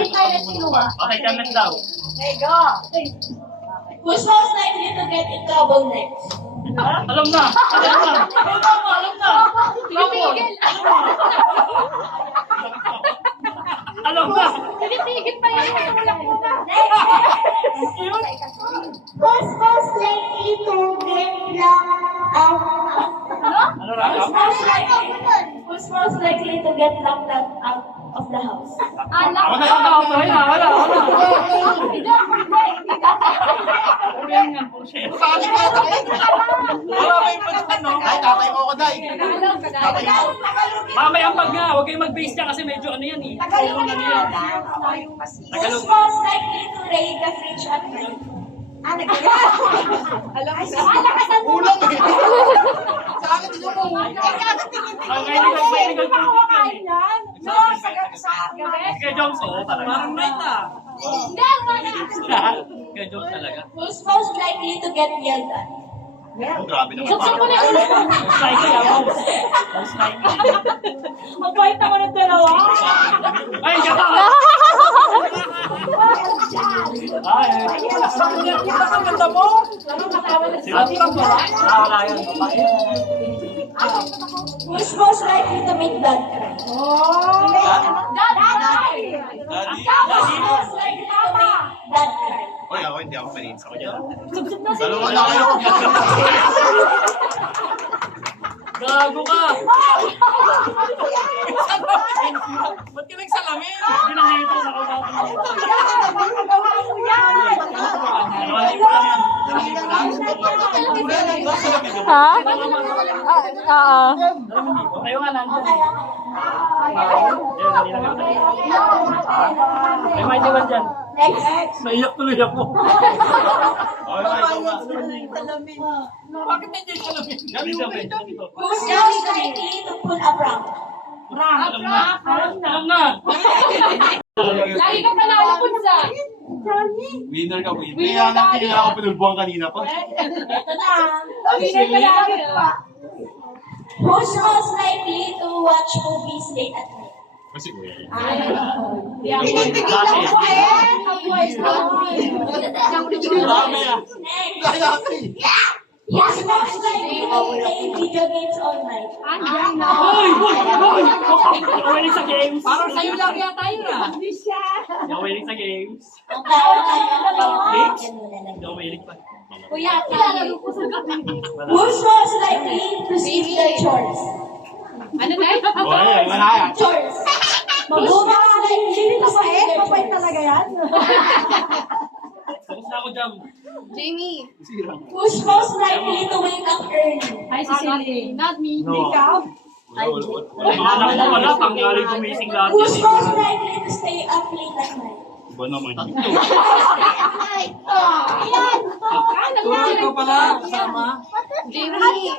Okay, comment daw. There you go. Who's most likely to get in trouble next? Alam na! Alam na! Pinipigil. Alam na! Pinipigil pa yan. Who's most likely to get locked out? Ano ra? Who's most likely to get locked out of the house? Ako na yung tao. Wala. Ulihan nga po siya. Wala ba yung pagkano? Ay, tatay mo ako, Day. Mamaya pag nga, huwag kayong mag-base niya kasi medyo ano yan eh. Tagalog na yan. Who's most likely to raid the fridge at night? Ulang eh. Sa akin, hindi ko po. Ang kailangan po yan. Kaya Jones, oo talaga. Parang night ah. Kaya Jones talaga. Who's most likely to get yelled at? Oh, grabe naman. Suksan mo na ulo. Most likely ako. Most likely. Mabait naman ang dalawa. Ay, siya Ay, Kita ka ganda mo. sila tirang ba? Wala yan. Who's most likely to make dad cry? Daddy. Who's most likely to make dad cry? Uy, ako hindi ako panins ako dyan. Dalawa na kayo. Gago ka! Ba't ka nagsalamin? Hindi lang dito sa Ha? Oo. Tayo nga lang. May may diwan dyan. Next. Naiyak tuloy ako. Bakit hindi ka namin? Who's most likely to pull a prank? Alam na. Lagi ka panalo po sa. Winner ka, winner. Kaya hindi na ako pinulbuhan kanina pa. Ito na. Winner ka lagi pa. Who's most likely to watch movies late at night? Kasi kuya. Marami ah. Next. Who's most likely to play video games all night? Hoy! Nawalig sa games. Parang sa'yo lang yata yun ah. Nawalig sa games. Nawalig pa. Kuya, who's most likely to skip their chores? Ano na? Wala yan. Chores. Who's most likely to skip their chores? talaga yan. Tapos na ako dyan. Jamie. Who's most likely to wake up early? Hi, Cecily. Not me. No. Ikaw? Wala. Tanggaling gumising lahat. Who's most likely to stay up late at night? Iba naman. Tulog ko pala. Sama. Jamie.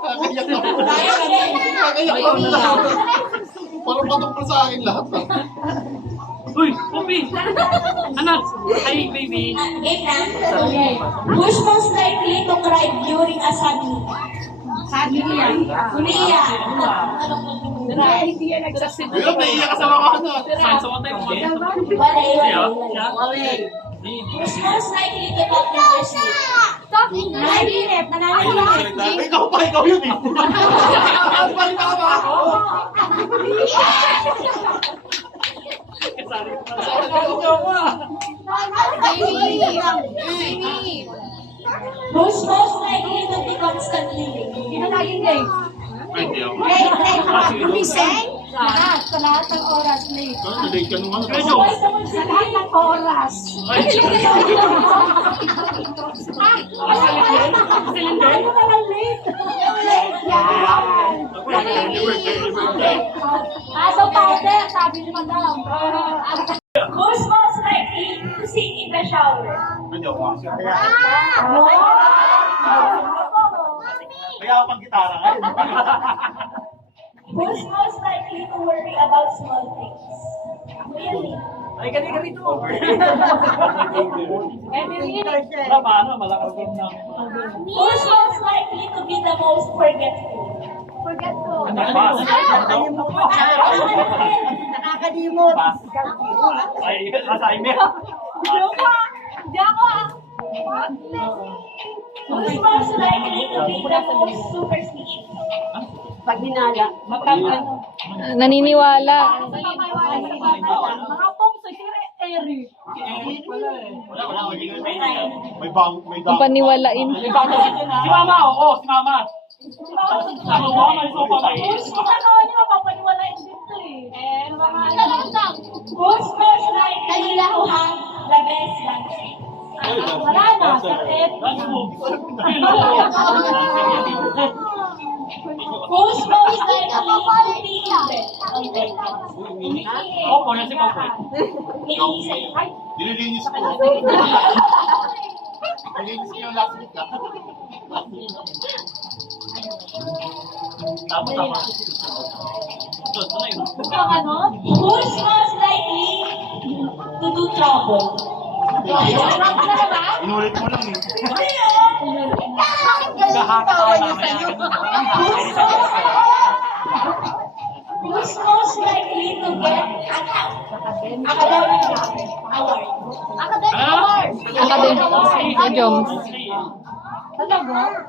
Kakayak na po. Kakayak na. Parang patok pa sa akin lahat. Uy, Poppy! Anak! Hi, baby! Game na. Who's most likely to cry during a sad meal? Mia. Hindi yan nagsasit. Ayun, naiiyak ka sa mga ano. Saan sa mga tayo mo? Wala. Who's most likely to talk in their sleep? Nananaginip. Nananaginip. Ay, ikaw yun eh. Ang palitawa ako. Jamie. Who's most likely to be constantly late? Sino laging late? Pwede ako. Gumising? Sa lahat ng oras late. Nalate ka nung ano. Medyo. Sa lahat ng oras. Ay, Ano ka lang late? Late yan. Aso powder, sabi ni Madam. Who's most likely to sing in the shower? Pwede ako. Kaya ako pang gitara ngayon. Who's most likely to worry about small things? Kuya Lee. ay, ganito rito. Wala pa, ano, malakas game na. Who's most likely to be the most forgetful? Forget ko. Nakabas. Nakadimot. Pass. Ay, assignment. Joke ah. Hindi ako ah. Who's most likely to be the most superstitious? Pag hinala. Naniniwala. Mga pong sa Eri. Wala. May bang, may Ang paniwalain. Si Mama, oo, si Mama. Ano ba? May sopa ba eh? Ano nyo, papaniwalain dito eh. Who's most likely to have the best lunch? Wala na, sakit. Lunch mo. Who's most likely to be the Opo, na si Popo. Nililinis ko. Nililinis ko yung last week ah. Tama. Ito na yun. Who's most likely to do trouble? Inulit mo lang eh. Kahaka tayo mamaya. Who's most likely to get academic award? Academic. Joms.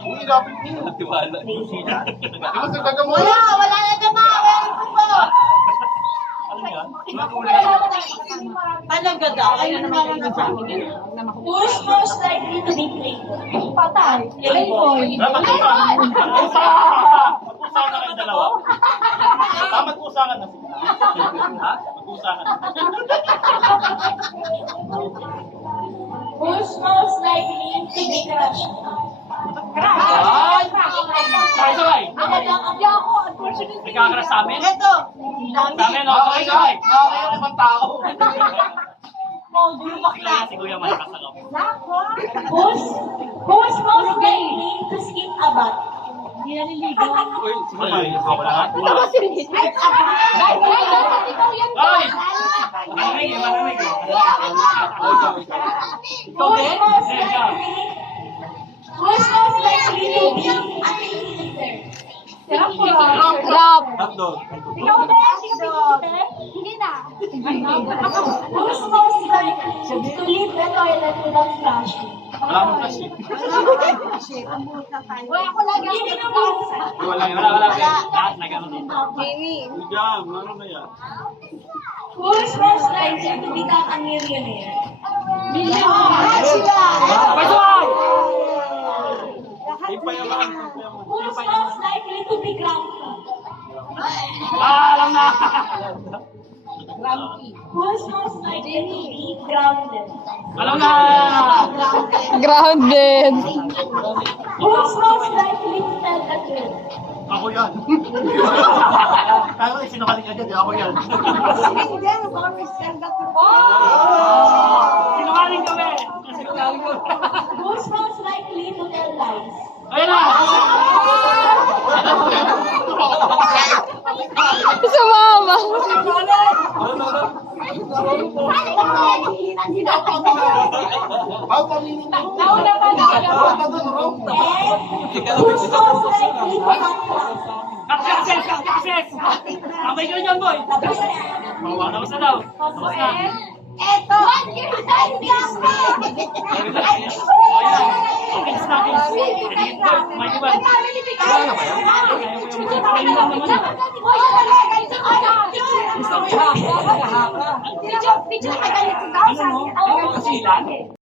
Uy, lapit mo. Tiwala. Di ba nagdagamot? Wala na dama. Ano yan? Talaga daw. Ayun naman ang nasabi niya. Who's most likely to be played? Patay. Playboy. Dapat usahan na kayo dalawa. Dapat usahan na sila. Ha? Mag-usahan. Who's most likely to be crushed? Ay! Sabay! Hindi ako, unfortunately. Nagkakaras sa amin? Ito. Sa amin, o? Sabay! Nakakaya ng ibang tao. Kaya si Kuya malakas na kami. Who's most likely to skip a bath? Uy, si Kuya. Wala. Ay! Malamig. Ikaw din? Who's most likely to be a babysitter? Rap. Ikaw din? Hindi na. Who's most likely to leave the toilet without flushing? Wala mong flash eh. Wala ako lagi. Hindi na mo. Wala. Lahat na gano'n. Who's most likely to become a millionaire? Sabay! Who's most likely to be grumpy? Alam na! Who's most likely to be grounded? Alam na! Grounded. Who's most likely to tell the truth? Ako yan. Kaya ko sinungaling agad, ako yan. Sinungaling kami! Who's most likely to tell lies? Ayun na! Sumama. How paminin na? Nauna pa na. Who's most likely to have class? Kakses! Tambay ka dyan, boy! Tapos na daw. Tapos na. Eto! Okay, snapping. May iba. Picture ka ganito daw. Ano mo? Ano mo kasilan?